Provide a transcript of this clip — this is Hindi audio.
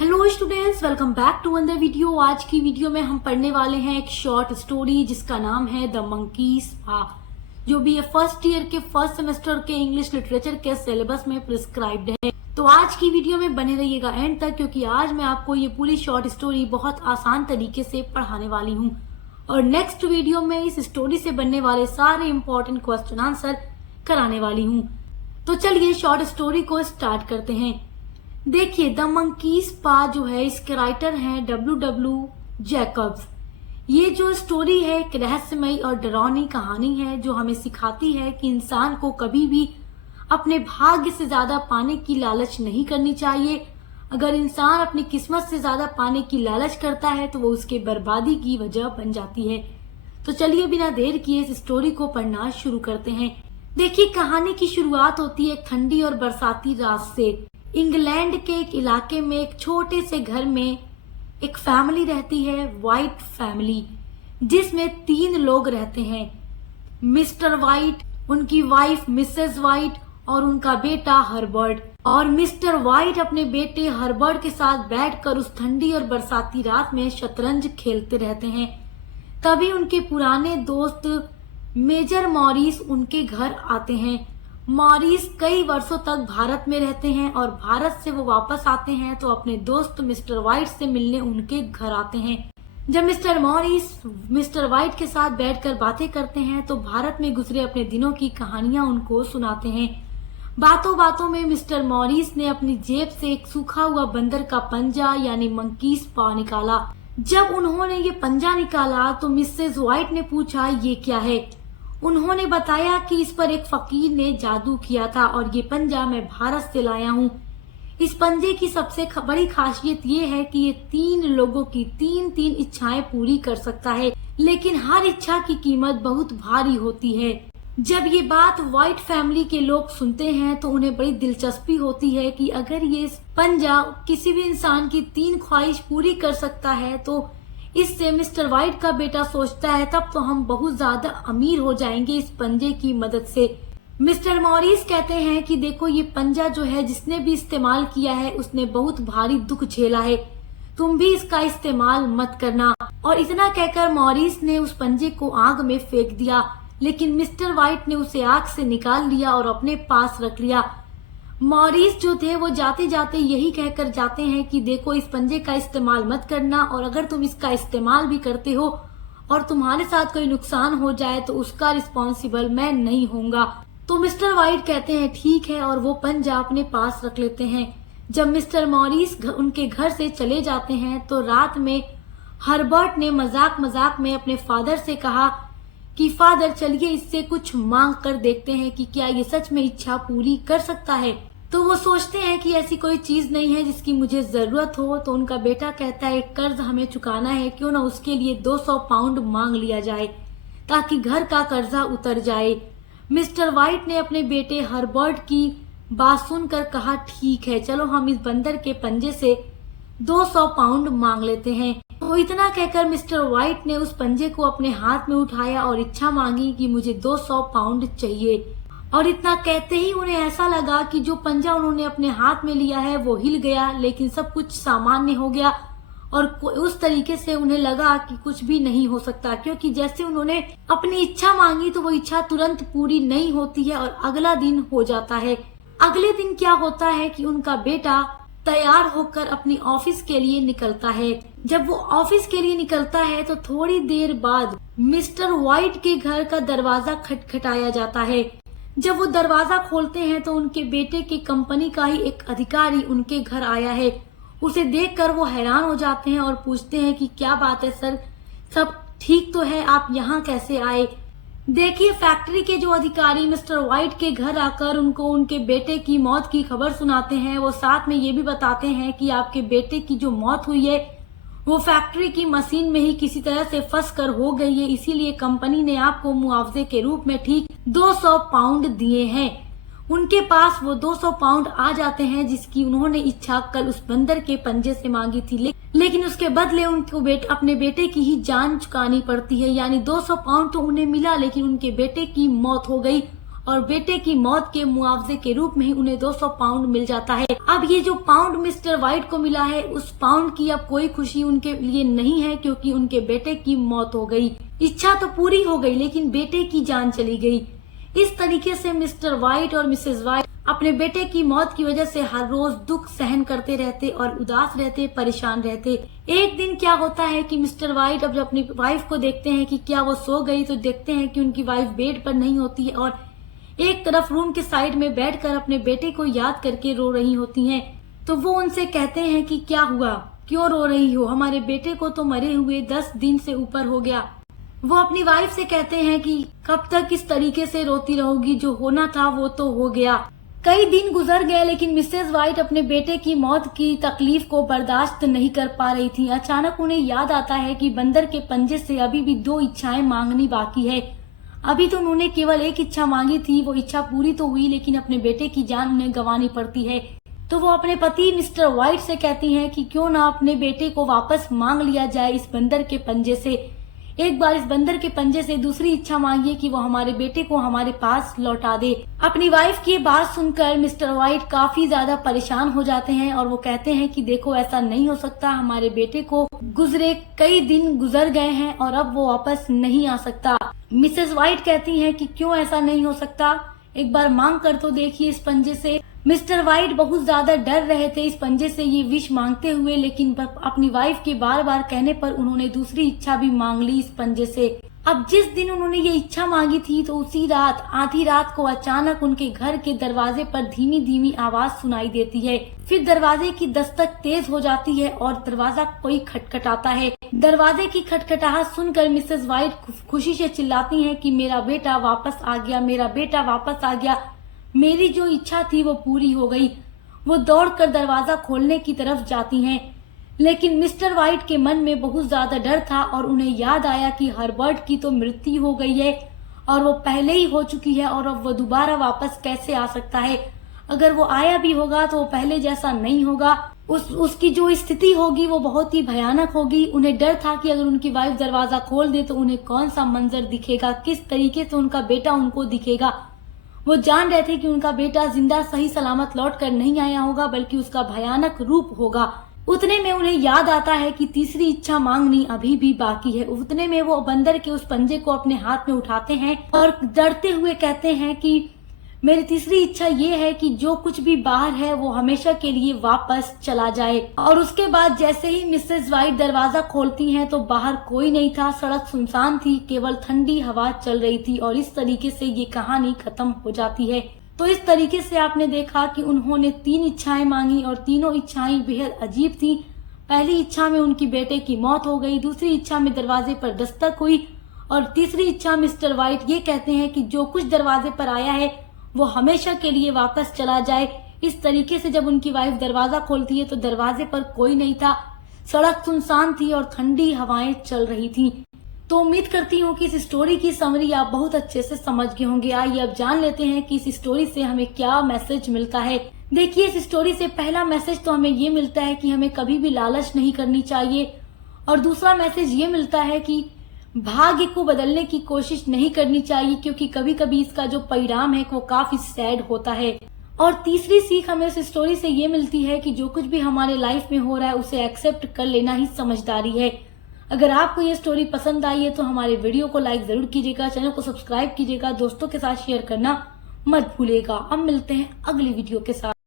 Hello students, welcome back to another video. आज की वीडियो में हम पढ़ने वाले हैं एक शॉर्ट स्टोरी जिसका नाम है द मंकीज पा, जो भी ये फर्स्ट ईयर के फर्स्ट सेमेस्टर के इंग्लिश लिटरेचर के सिलेबस में प्रिस्क्राइब्ड है। तो आज की वीडियो में बने रहिएगा एंड तक, क्योंकि आज मैं आपको ये पूरी शॉर्ट स्टोरी बहुत आसान तरीके से पढ़ाने वाली हूँ और नेक्स्ट वीडियो में इस स्टोरी से बनने वाले सारे इंपॉर्टेंट क्वेश्चन आंसर कराने वाली हूँ। तो चलिए शॉर्ट स्टोरी को स्टार्ट करते हैं। देखिए, द मंकीज पा जो है, इसके राइटर हैं W. जैकब्स। ये जो स्टोरी है एक रहस्यमयी और डरावनी कहानी है जो हमें सिखाती है कि इंसान को कभी भी अपने भाग्य से ज्यादा पाने की लालच नहीं करनी चाहिए। अगर इंसान अपनी किस्मत से ज्यादा पाने की लालच करता है तो वो उसके बर्बादी की वजह बन जाती है। तो चलिए बिना देर किए इस स्टोरी को पढ़ना शुरू करते हैं। देखिए, कहानी की शुरुआत होती है एक ठंडी और बरसाती रात से। इंग्लैंड के एक इलाके में एक छोटे से घर में एक फैमिली रहती है, व्हाइट फैमिली, जिसमें 3 लोग रहते हैं। मिस्टर व्हाइट, उनकी वाइफ मिसेस व्हाइट और उनका बेटा हर्बर्ट। और मिस्टर व्हाइट अपने बेटे हर्बर्ट के साथ बैठकर उस ठंडी और बरसाती रात में शतरंज खेलते रहते हैं। तभी उनके पुराने दोस्त मेजर मॉरिस उनके घर आते हैं। मॉरिस कई वर्षों तक भारत में रहते हैं और भारत से वो वापस आते हैं तो अपने दोस्त मिस्टर व्हाइट से मिलने उनके घर आते हैं। जब मिस्टर मॉरिस मिस्टर व्हाइट के साथ बैठकर बातें करते हैं तो भारत में गुजरे अपने दिनों की कहानियां उनको सुनाते हैं। बातों बातों में मिस्टर मॉरिस ने अपनी जेब से एक सूखा हुआ बंदर का पंजा यानी मंकीज पा निकाला। जब उन्होंने ये पंजा निकाला तो मिसेस व्हाइट ने पूछा, ये क्या है? उन्होंने बताया कि इस पर एक फकीर ने जादू किया था और ये पंजा मैं भारत से लाया हूँ। इस पंजे की सबसे बड़ी खासियत ये है कि ये 3 लोगों की 3 इच्छाएं पूरी कर सकता है, लेकिन हर इच्छा की कीमत बहुत भारी होती है। जब ये बात व्हाइट फैमिली के लोग सुनते हैं तो उन्हें बड़ी दिलचस्पी होती है कि अगर ये पंजा किसी भी इंसान की 3 ख्वाहिश पूरी कर सकता है तो इससे मिस्टर व्हाइट का बेटा सोचता है तब तो हम बहुत ज्यादा अमीर हो जाएंगे इस पंजे की मदद से। मिस्टर मॉरिस कहते हैं कि देखो, ये पंजा जो है जिसने भी इस्तेमाल किया है उसने बहुत भारी दुख झेला है, तुम भी इसका इस्तेमाल मत करना। और इतना कहकर मॉरिस ने उस पंजे को आग में फेंक दिया, लेकिन मिस्टर व्हाइट ने उसे आग से निकाल लिया और अपने पास रख लिया। मॉरिस जो थे वो जाते जाते यही कहकर जाते हैं कि देखो, इस पंजे का इस्तेमाल मत करना और अगर तुम इसका इस्तेमाल भी करते हो और तुम्हारे साथ कोई नुकसान हो जाए तो उसका रिस्पॉन्सिबल मैं नहीं होऊंगा। तो मिस्टर व्हाइट कहते हैं ठीक है और वो पंजा अपने पास रख लेते हैं। जब मिस्टर मॉरिस उनके घर से चले जाते हैं तो रात में हर्बर्ट ने मजाक में अपने फादर से कहा कि फादर, चलिए इससे कुछ मांग कर देखते हैं कि क्या ये सच में इच्छा पूरी कर सकता है। तो वो सोचते हैं कि ऐसी कोई चीज नहीं है जिसकी मुझे जरूरत हो। तो उनका बेटा कहता है एक कर्ज हमें चुकाना है, क्यों ना उसके लिए 200 पाउंड मांग लिया जाए ताकि घर का कर्जा उतर जाए। मिस्टर व्हाइट ने अपने बेटे हर्बर्ट की बात सुनकर कहा ठीक है, चलो हम इस बंदर के पंजे से 200 पाउंड मांग लेते हैं। तो इतना कहकर मिस्टर व्हाइट ने उस पंजे को अपने हाथ में उठाया और इच्छा मांगी कि मुझे 200 पाउंड चाहिए। और इतना कहते ही उन्हें ऐसा लगा कि जो पंजा उन्होंने अपने हाथ में लिया है वो हिल गया, लेकिन सब कुछ सामान्य हो गया और उस तरीके से उन्हें लगा कि कुछ भी नहीं हो सकता, क्योंकि जैसे उन्होंने अपनी इच्छा मांगी तो वो इच्छा तुरंत पूरी नहीं होती है और अगला दिन हो जाता है। अगले दिन क्या होता है कि उनका बेटा तैयार होकर अपनी ऑफिस के लिए निकलता है। जब वो ऑफिस के लिए निकलता है तो थोड़ी देर बाद मिस्टर व्हाइट के घर का दरवाजा खटखटाया जाता है। जब वो दरवाजा खोलते हैं तो उनके बेटे की कंपनी का ही एक अधिकारी उनके घर आया है। उसे देखकर वो हैरान हो जाते हैं और पूछते हैं कि क्या बात है सर, सब ठीक तो है, आप यहाँ कैसे आए? देखिए, फैक्ट्री के जो अधिकारी मिस्टर व्हाइट के घर आकर उनको उनके बेटे की मौत की खबर सुनाते हैं। वो साथ में ये भी बताते हैं कि आपके बेटे की जो मौत हुई है वो फैक्ट्री की मशीन में ही किसी तरह से फंस कर हो गई है, इसीलिए कंपनी ने आपको मुआवजे के रूप में ठीक 200 पाउंड दिए हैं। उनके पास वो 200 पाउंड आ जाते हैं जिसकी उन्होंने इच्छा कल उस बंदर के पंजे से मांगी थी, लेकिन उसके बदले उनको अपने बेटे की ही जान चुकानी पड़ती है। यानी 200 पाउंड तो उन्हें मिला लेकिन उनके बेटे की मौत हो गई और बेटे की मौत के मुआवजे के रूप में ही उन्हें 200 पाउंड मिल जाता है। अब ये जो पाउंड मिस्टर वाइट को मिला है, उस पाउंड की अब कोई खुशी उनके लिए नहीं है, क्योंकि उनके बेटे की मौत हो गई। इच्छा तो पूरी हो गई, लेकिन बेटे की जान चली गई। इस तरीके से मिस्टर वाइट और मिसेस वाइट अपने बेटे की मौत की वजह से हर रोज दुख सहन करते रहते और उदास रहते, परेशान रहते। एक दिन क्या होता है कि मिस्टर वाइट अब जब अपनी वाइफ को देखते हैं कि क्या वो सो गई, तो देखते हैं कि उनकी वाइफ बेड पर नहीं होती है और एक तरफ रूम के साइड में बैठकर अपने बेटे को याद करके रो रही होती हैं। तो वो उनसे कहते हैं कि क्या हुआ, क्यों रो रही हो, हमारे बेटे को तो मरे हुए 10 दिन से ऊपर हो गया। वो अपनी वाइफ से कहते हैं कि कब तक इस तरीके से रोती रहोगी, जो होना था वो तो हो गया। कई दिन गुजर गए, लेकिन मिसेस वाइट अपने बेटे की मौत की तकलीफ को बर्दाश्त नहीं कर पा रही थी। अचानक उन्हें याद आता है कि बंदर के पंजे से अभी भी 2 इच्छाएं मांगनी बाकी है। अभी तो उन्होंने केवल एक इच्छा मांगी थी, वो इच्छा पूरी तो हुई, लेकिन अपने बेटे की जान उन्हें गंवानी पड़ती है। तो वो अपने पति मिस्टर वाइट से कहती हैं कि क्यों ना अपने बेटे को वापस मांग लिया जाए इस बंदर के पंजे से। एक बार इस बंदर के पंजे से दूसरी इच्छा मांगिए कि वो हमारे बेटे को हमारे पास लौटा दे। अपनी वाइफ की बात सुनकर मिस्टर वाइट काफी ज्यादा परेशान हो जाते हैं और वो कहते हैं कि देखो, ऐसा नहीं हो सकता, हमारे बेटे को गुजरे कई दिन गुजर गए हैं और अब वो वापस नहीं आ सकता। मिसेस वाइट कहती हैं कि क्यों ऐसा नहीं हो सकता, एक बार मांग कर तो देखिए इस पंजे से। मिस्टर वाइट बहुत ज्यादा डर रहे थे इस पंजे से ये विश मांगते हुए, लेकिन अपनी वाइफ के बार बार कहने पर उन्होंने दूसरी इच्छा भी मांग ली इस पंजे से। अब जिस दिन उन्होंने ये इच्छा मांगी थी, तो उसी रात आधी रात को अचानक उनके घर के दरवाजे पर धीमी धीमी आवाज सुनाई देती है। फिर दरवाजे की दस्तक तेज हो जाती है और दरवाजा कोई खटखटाता है। दरवाजे की खटखटाहट सुनकर मिसेस वाइट खुशी से चिल्लाती हैं कि मेरा बेटा वापस आ गया, मेरा बेटा वापस आ गया, मेरी जो इच्छा थी वो पूरी हो गई। वो दौड़कर दरवाजा खोलने की तरफ जाती हैं, लेकिन मिस्टर वाइट के मन में बहुत ज्यादा डर था और उन्हें याद आया कि हर्बर्ट की तो मृत्यु हो गई है और वो पहले ही हो चुकी है, और अब वो दोबारा वापस कैसे आ सकता है। अगर वो आया भी होगा तो वो पहले जैसा नहीं होगा, उसकी जो स्थिति होगी वो बहुत ही भयानक होगी। उन्हें डर था कि अगर उनकी वाइफ दरवाजा खोल दे तो उन्हें कौन सा मंजर दिखेगा, किस तरीके से उनका बेटा उनको दिखेगा। वो जान रहे थे कि उनका बेटा जिंदा सही सलामत लौट कर नहीं आया होगा, बल्कि उसका भयानक रूप होगा। उतने में उन्हें याद आता है कि तीसरी इच्छा मांगनी अभी भी बाकी है। उतने में वो बंदर के उस पंजे को अपने हाथ में उठाते हैं और डरते हुए कहते हैं कि मेरी तीसरी इच्छा ये है कि जो कुछ भी बाहर है वो हमेशा के लिए वापस चला जाए। और उसके बाद जैसे ही मिसेस वाइट दरवाजा खोलती हैं तो बाहर कोई नहीं था, सड़क सुनसान थी, केवल ठंडी हवा चल रही थी और इस तरीके से ये कहानी खत्म हो जाती है। तो इस तरीके से आपने देखा कि उन्होंने 3 इच्छाएं मांगी और तीनों इच्छाएं बेहद अजीब थी। पहली इच्छा में उनकी बेटे की मौत हो गई, दूसरी इच्छा में दरवाजे पर दस्तक हुई और तीसरी इच्छा मिस्टर वाइट ये कहते हैं कि जो कुछ दरवाजे पर आया है वो हमेशा के लिए वापस चला जाए। इस तरीके से जब उनकी वाइफ दरवाजा खोलती है तो दरवाजे पर कोई नहीं था, सड़क सुनसान थी और ठंडी हवाएं चल रही थी। तो उम्मीद करती हूँ कि इस स्टोरी की समरी आप बहुत अच्छे से समझ गए होंगे। आइए अब जान लेते हैं कि इस स्टोरी से हमें क्या मैसेज मिलता है। देखिए, इस स्टोरी से पहला मैसेज तो हमें ये मिलता है कि हमें कभी भी लालच नहीं करनी चाहिए, और दूसरा मैसेज ये मिलता है कि भाग्य को बदलने की कोशिश नहीं करनी चाहिए, क्योंकि कभी कभी इसका जो परिणाम है वो काफी सैड होता है। और तीसरी सीख हमें इस स्टोरी से ये मिलती है कि जो कुछ भी हमारे लाइफ में हो रहा है उसे एक्सेप्ट कर लेना ही समझदारी है। अगर आपको ये स्टोरी पसंद आई है तो हमारे वीडियो को लाइक जरूर कीजिएगा, चैनल को सब्सक्राइब कीजिएगा, दोस्तों के साथ शेयर करना मत भूलिएगा। अब मिलते हैं अगली वीडियो के साथ।